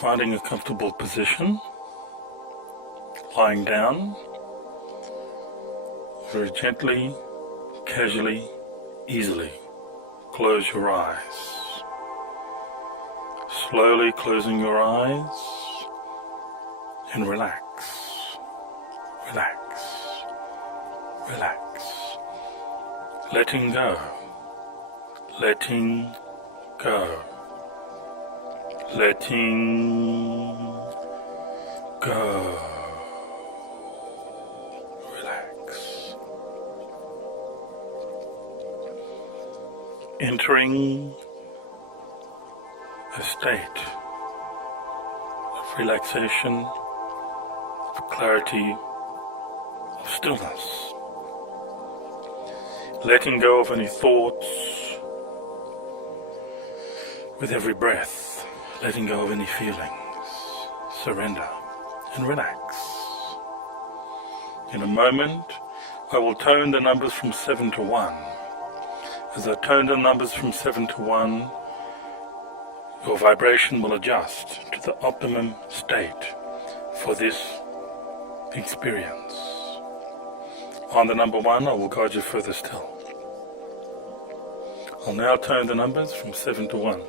Finding a comfortable position, lying down, very gently, casually, easily. Close your eyes. Slowly closing your eyes and relax, relax, relax. Letting go, letting go, letting go. Relax. Entering a state of relaxation, of clarity, of stillness. Letting go of any thoughts with every breath. Letting go of any feelings. Surrender and relax. In a moment, I will tone the numbers from 7 to 1. As I tone the numbers from 7 to 1, your vibration will adjust to the optimum state for this experience. On the number 1, I will guide you further still. I'll now tone the numbers from 7 to 1.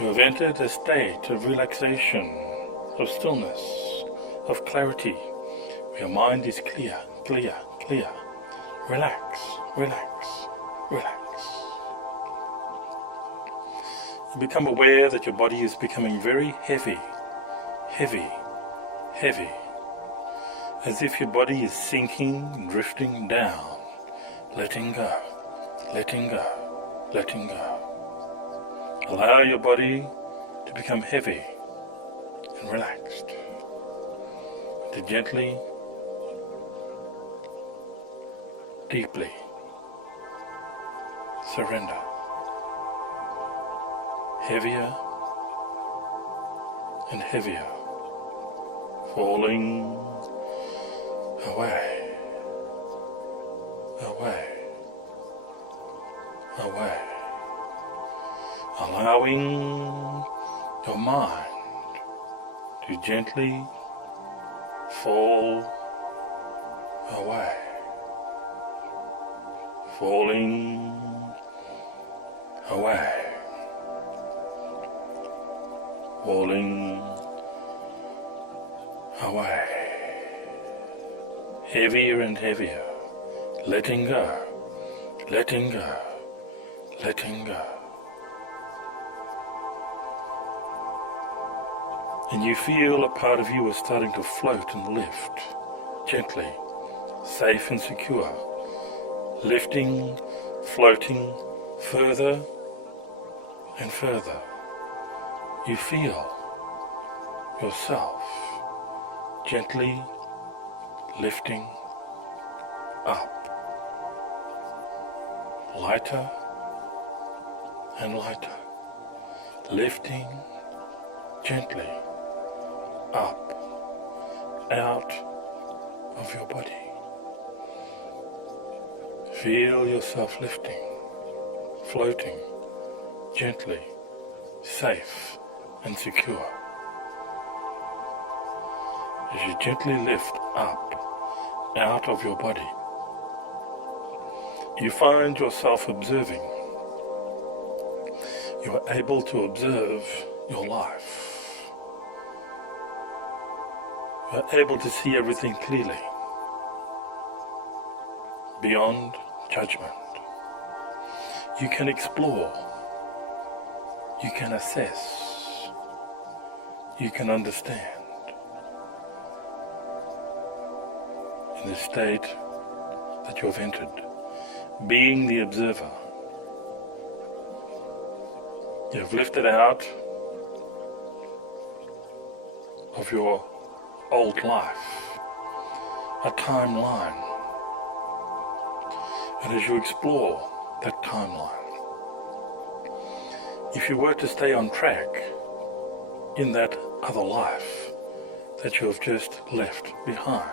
You have entered a state of relaxation, of stillness, of clarity, where your mind is clear, clear, clear. Relax, relax, relax. You become aware that your body is becoming very heavy, heavy, heavy, as if your body is sinking, drifting down, letting go, letting go, letting go. Allow your body to become heavy and relaxed, to gently, deeply surrender. Heavier and heavier, falling away, away, away. Allowing your mind to gently fall away, falling away, falling away, heavier and heavier, letting go, letting go, letting go. And you feel a part of you is starting to float and lift, gently, safe and secure, lifting, floating further and further, you feel yourself gently lifting up, lighter and lighter, lifting gently up, out of your body. Feel yourself lifting, floating gently, safe and secure. As you gently lift up, out of your body, you find yourself observing. You are able to observe your life. You are able to see everything clearly, beyond judgment. You can explore. You can assess. You can understand. In the state that you have entered, being the observer, you have lifted out of your old life a timeline, and as you explore that timeline, if you were to stay on track in that other life that you have just left behind,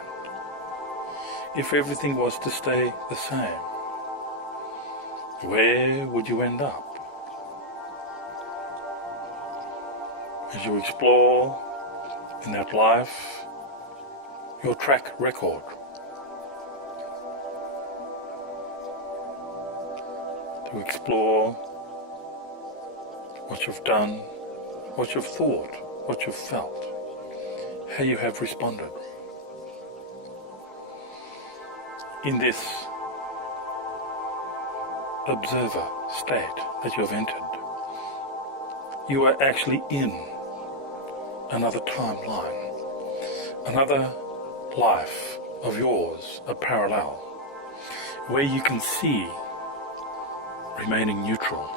if everything was to stay the same, where would you end up? As you explore in that life your track record, to explore what you've done, what you've thought, what you've felt, how you have responded. In this observer state that you have entered, you are actually in another timeline, another life of yours, a parallel, where you can see remaining neutral,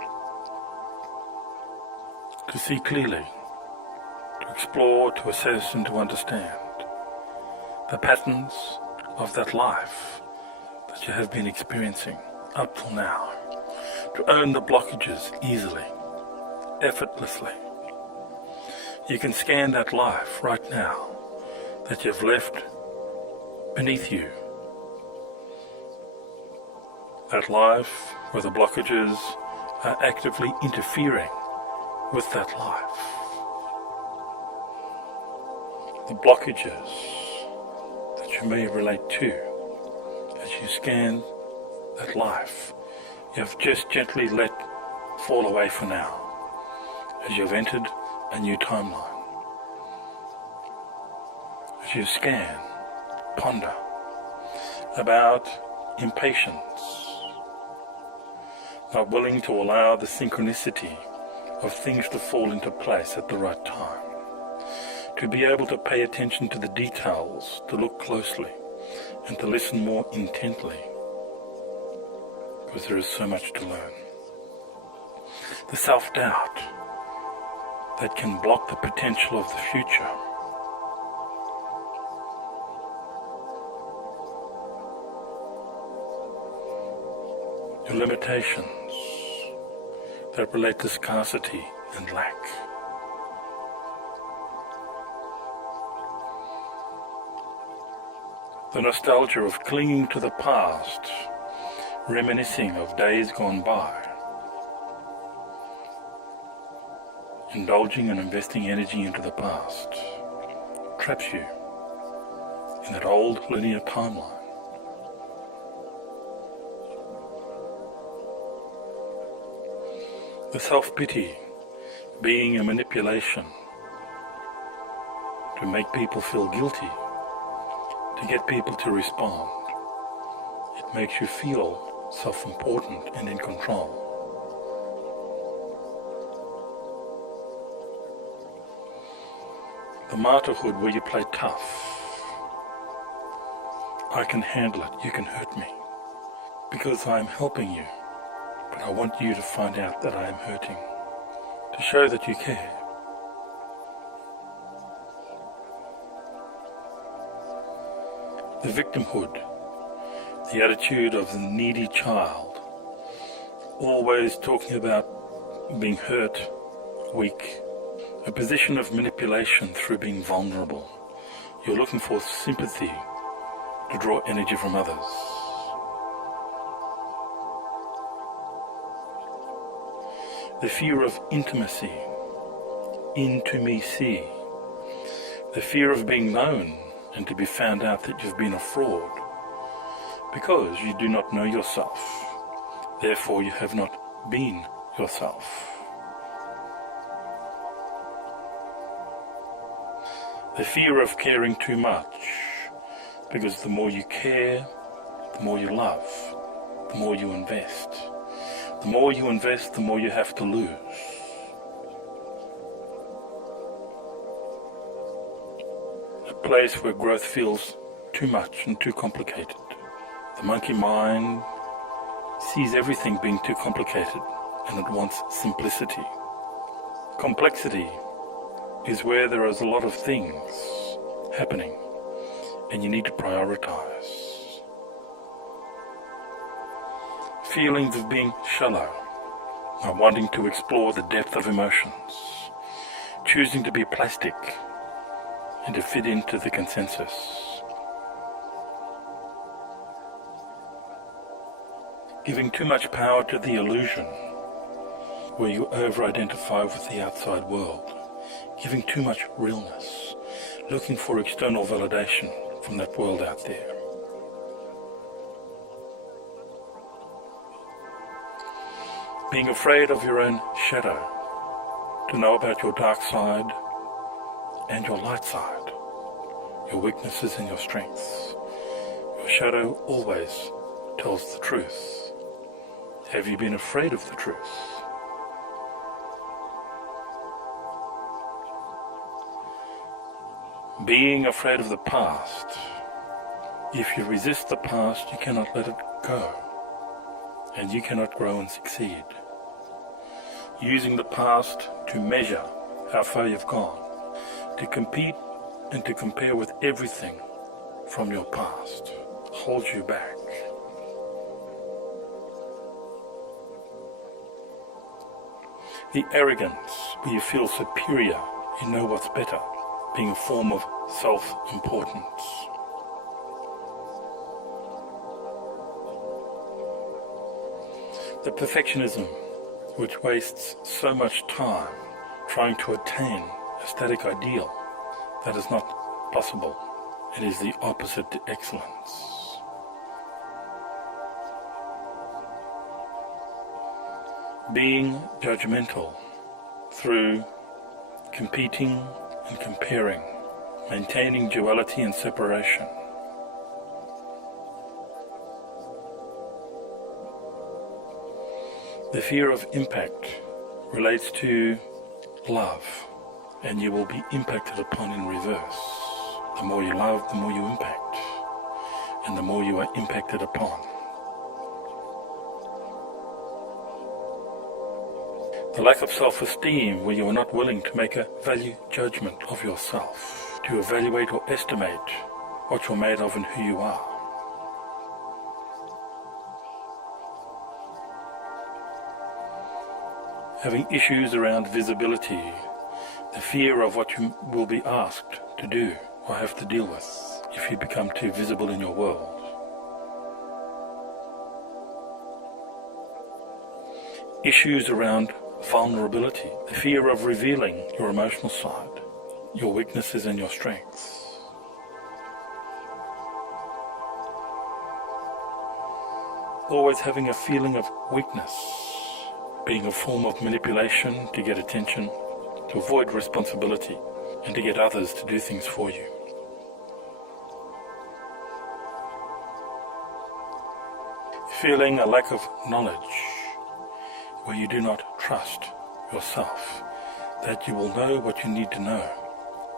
to see clearly, to explore, to assess and to understand the patterns of that life that you have been experiencing up till now, to own the blockages easily, effortlessly. You can scan that life right now that you've left beneath you, that life where the blockages are actively interfering with that life. The blockages that you may relate to as you scan that life, you have just gently let fall away for now, as you've entered a new timeline. As you scan, ponder about impatience, not willing to allow the synchronicity of things to fall into place at the right time, to be able to pay attention to the details, to look closely, and to listen more intently, because there is so much to learn. The self-doubt that can block the potential of the future. Your limitations that relate to scarcity and lack. The nostalgia of clinging to the past, reminiscing of days gone by, indulging and investing energy into the past, traps you in that old linear timeline. The self-pity being a manipulation to make people feel guilty, to get people to respond. It makes you feel self-important and in control. The martyrhood where you play tough. I can handle it, you can hurt me, because I am helping you, but I want you to find out that I am hurting, to show that you care. the victimhood, the attitude of the needy child, always talking about being hurt, weak, a position of manipulation through being vulnerable. You're looking for sympathy to draw energy from others. The fear of intimacy, intimacy, the fear of being known and to be found out that you've been a fraud, because you do not know yourself, therefore you have not been yourself. The fear of caring too much, because the more you care, the more you love, the more you invest. The more you invest, the more you have to lose. A place where growth feels too much and too complicated. The monkey mind sees everything being too complicated and it wants simplicity. Complexity is where there is a lot of things happening and you need to prioritize. Feelings of being shallow, not wanting to explore the depth of emotions, choosing to be plastic and to fit into the consensus. Giving too much power to the illusion, where you over-identify with the outside world. Giving too much realness, looking for external validation from that world out there. Being afraid of your own shadow, to know about your dark side and your light side, your weaknesses and your strengths. Your shadow always tells the truth. Have you been afraid of the truth? Being afraid of the past. If you resist the past, you cannot let it go, and you cannot grow and succeed. Using the past to measure how far you've gone, to compete and to compare with everything from your past, holds you back. The arrogance, where you feel superior, you know what's better, being a form of self-importance. The perfectionism, which wastes so much time trying to attain a static ideal that is not possible. It is the opposite to excellence. Being judgmental through competing and comparing, maintaining duality and separation. The fear of impact relates to love, and you will be impacted upon in reverse. The more you love, the more you impact, and the more you are impacted upon. The lack of self-esteem, where you are not willing to make a value judgment of yourself, to evaluate or estimate what you're made of and who you are. Having issues around visibility, the fear of what you will be asked to do or have to deal with if you become too visible in your world. Issues around vulnerability, the fear of revealing your emotional side, your weaknesses and your strengths. Always having a feeling of weakness, being a form of manipulation to get attention, to avoid responsibility, and to get others to do things for you. Feeling a lack of knowledge, where you do not trust yourself, that you will know what you need to know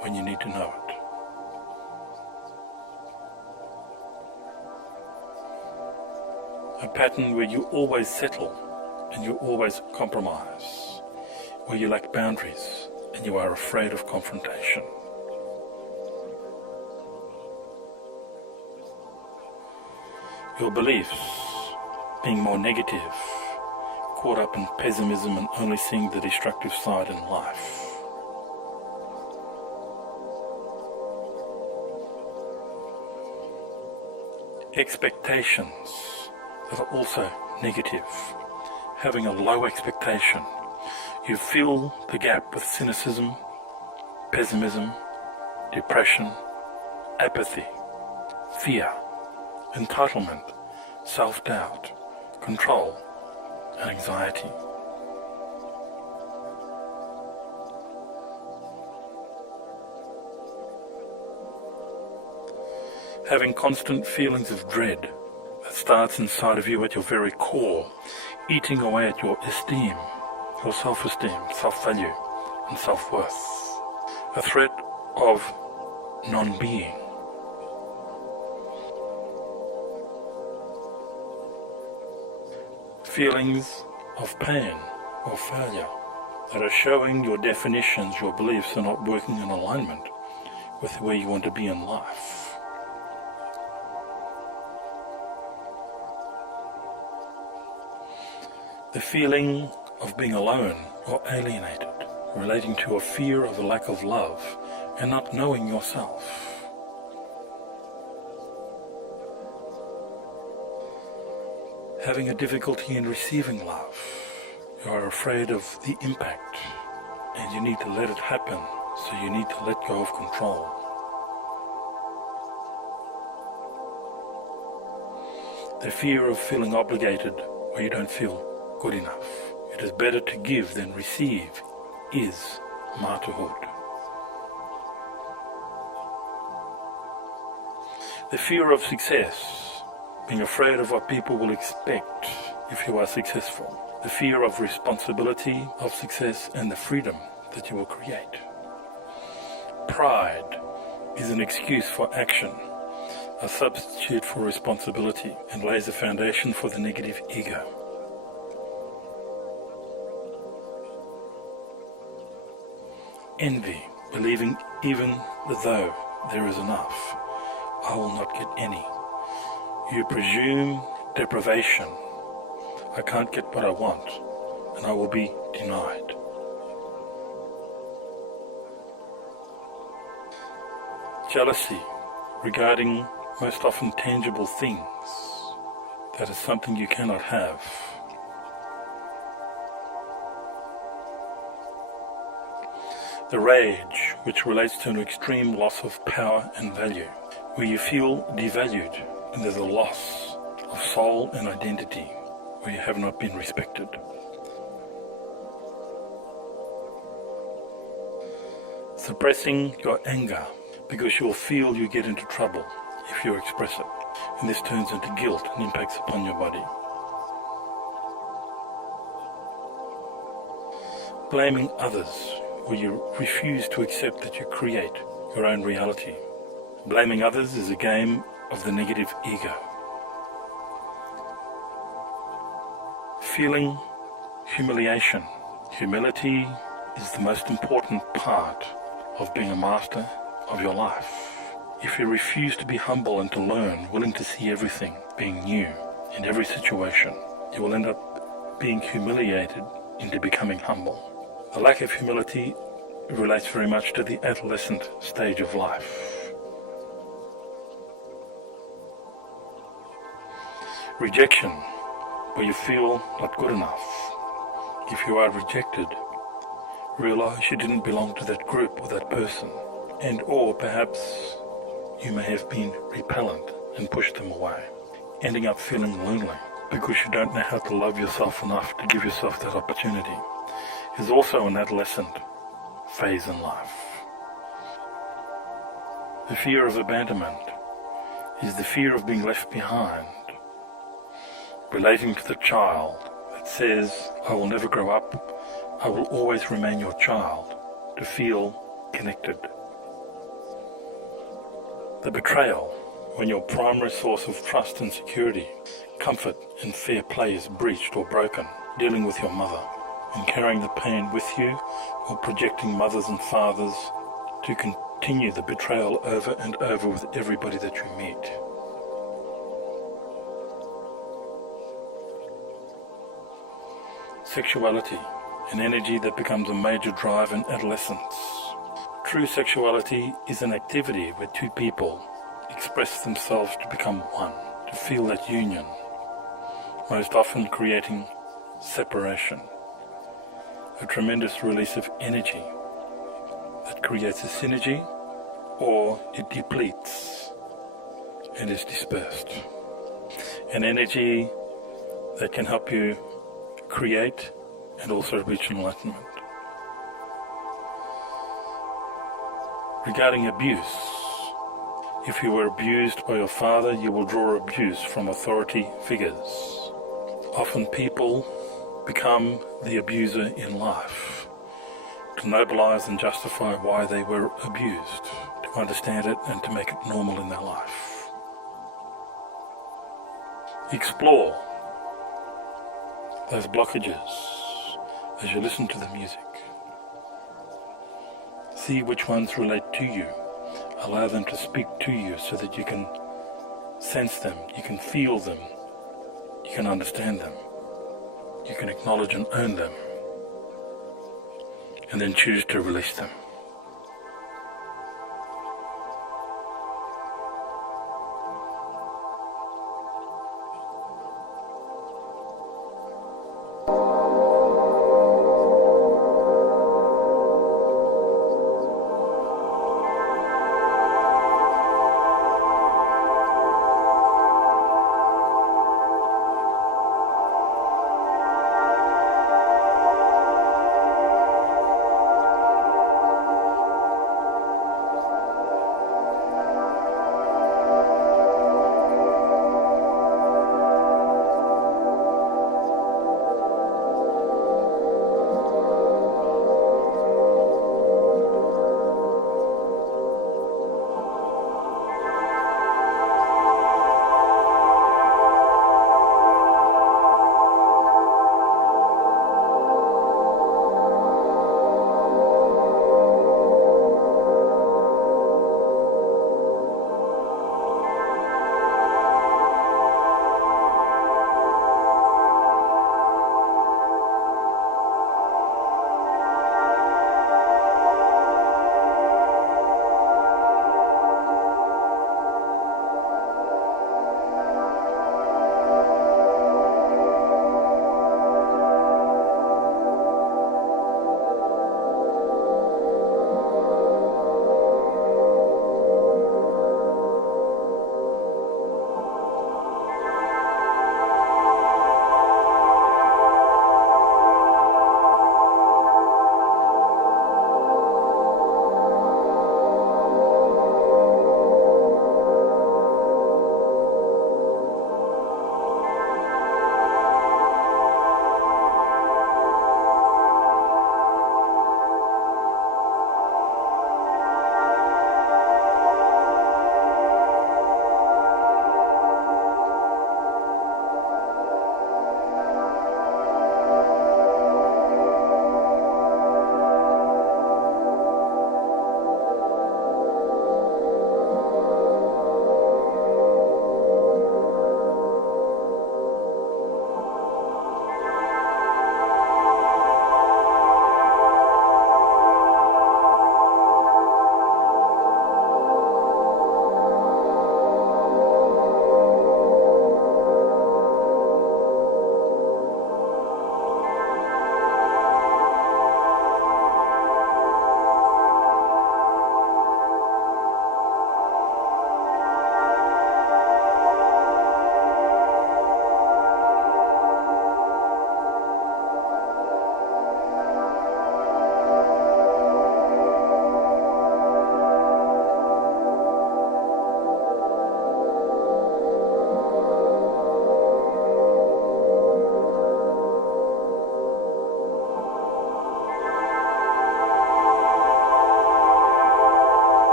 when you need to know it. A pattern where you always settle and you always compromise, where you lack boundaries and you are afraid of confrontation. your beliefs being more negative, caught up in pessimism and only seeing the destructive side in life. Expectations that are also negative. Having a low expectation, you fill the gap with cynicism, pessimism, depression, apathy, fear, entitlement, self-doubt, control, and anxiety. Having constant feelings of dread that starts inside of you at your very core, eating away at your esteem, your self-esteem, self-value, and self-worth. A threat of non-being. Feelings of pain or failure that are showing your definitions, your beliefs are not working in alignment with where you want to be in life. The feeling of being alone or alienated, relating to a fear of a lack of love and not knowing yourself. Having a difficulty in receiving love. You are afraid of the impact and you need to let it happen, so you need to let go of control. The fear of feeling obligated where you don't feel good enough. It is better to give than receive is martyrhood. The fear of success, being afraid of what people will expect if you are successful. The fear of responsibility of success and the freedom that you will create. Pride is an excuse for action, a substitute for responsibility, and lays a foundation for the negative ego. Envy, believing even though there is enough, I will not get any. You presume deprivation. I can't get what I want, and I will be denied. Jealousy, regarding most often tangible things. That is something you cannot have. The rage, which relates to an extreme loss of power and value, where you feel devalued and there's a loss of soul and identity, where you have not been respected. Suppressing your anger, because you'll feel you get into trouble if you express it, and this turns into guilt and impacts upon your body. Blaming others, where you refuse to accept that you create your own reality. Blaming others is a game of the negative ego. Feeling humiliation. Humility is the most important part of being a master of your life. If you refuse to be humble and to learn, willing to see everything being new in every situation, you will end up being humiliated into becoming humble. The lack of humility relates very much to the adolescent stage of life. Rejection, where you feel not good enough. If you are rejected, realize you didn't belong to that group or that person, and or perhaps you may have been repellent and pushed them away, ending up feeling lonely because you don't know how to love yourself enough to give yourself that opportunity. Is also an adolescent phase in life. The fear of abandonment is the fear of being left behind, relating to the child that says, I will never grow up, I will always remain your child, to feel connected. The betrayal, when your primary source of trust and security, comfort and fair play is breached or broken, dealing with your mother, and carrying the pain with you, or projecting mothers and fathers to continue the betrayal over and over with everybody that you meet. Sexuality, an energy that becomes a major drive in adolescence. True sexuality is an activity where two people express themselves to become one, to feel that union, most often creating separation, a tremendous release of energy that creates a synergy, or it depletes and is dispersed. An energy that can help you create and also reach enlightenment. Regarding abuse, if you were abused by your father, you will draw abuse from authority figures. Often people become the abuser in life to nobilize and justify why they were abused, to understand it and to make it normal in their life. Explore those blockages as you listen to the music. See which ones relate to you. Allow them to speak to you so that you can sense them, you can feel them, you can understand them, you can acknowledge and own them, and then choose to release them.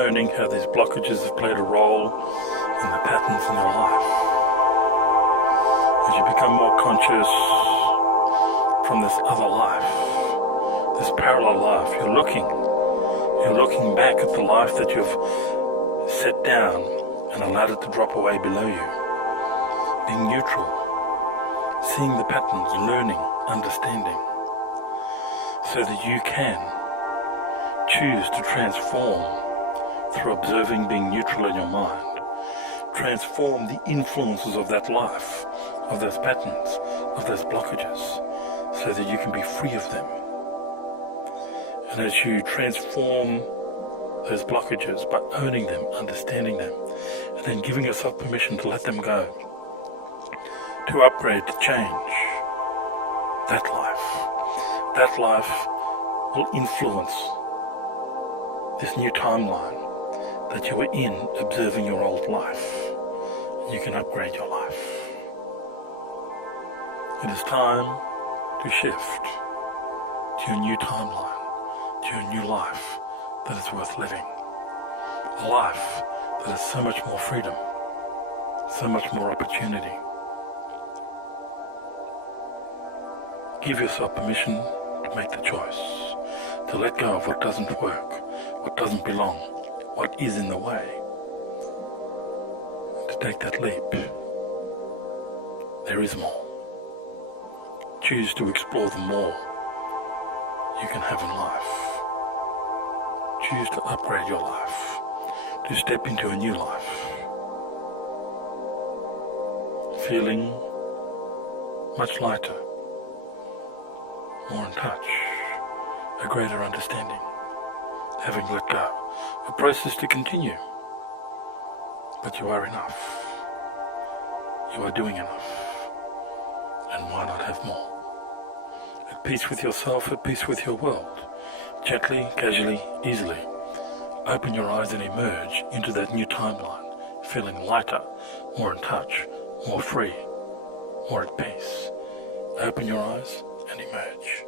owning how these blockages have played a role in the patterns in your life. As you become more conscious from this other life, this parallel life, you're looking back at the life that you've set down and allowed it to drop away below you. Being neutral, seeing the patterns, learning, understanding, so that you can choose to transform through observing, being neutral in your mind. Transform the influences of that life, of those patterns, of those blockages, so that you can be free of them. And as you transform those blockages by owning them, understanding them, and then giving yourself permission to let them go, to upgrade, to change, that life will influence this new timeline that you were in, observing your old life. And you can upgrade your life. It is time to shift to your new timeline, to your new life that is worth living. A life that has so much more freedom, so much more opportunity. Give yourself permission to make the choice, to let go of what doesn't work, what doesn't belong, what is in the way, and to take that leap. There is more. Choose to explore the more you can have in life. Choose to upgrade your life, to step into a new life, feeling much lighter, more in touch, a greater understanding, having let go. A process to continue, but you are enough. You are doing enough, and why not have more? At peace with yourself, at peace with your world. Gently, casually, easily, open your eyes and emerge into that new timeline, feeling lighter, more in touch, more free, more at peace. Open your eyes and emerge.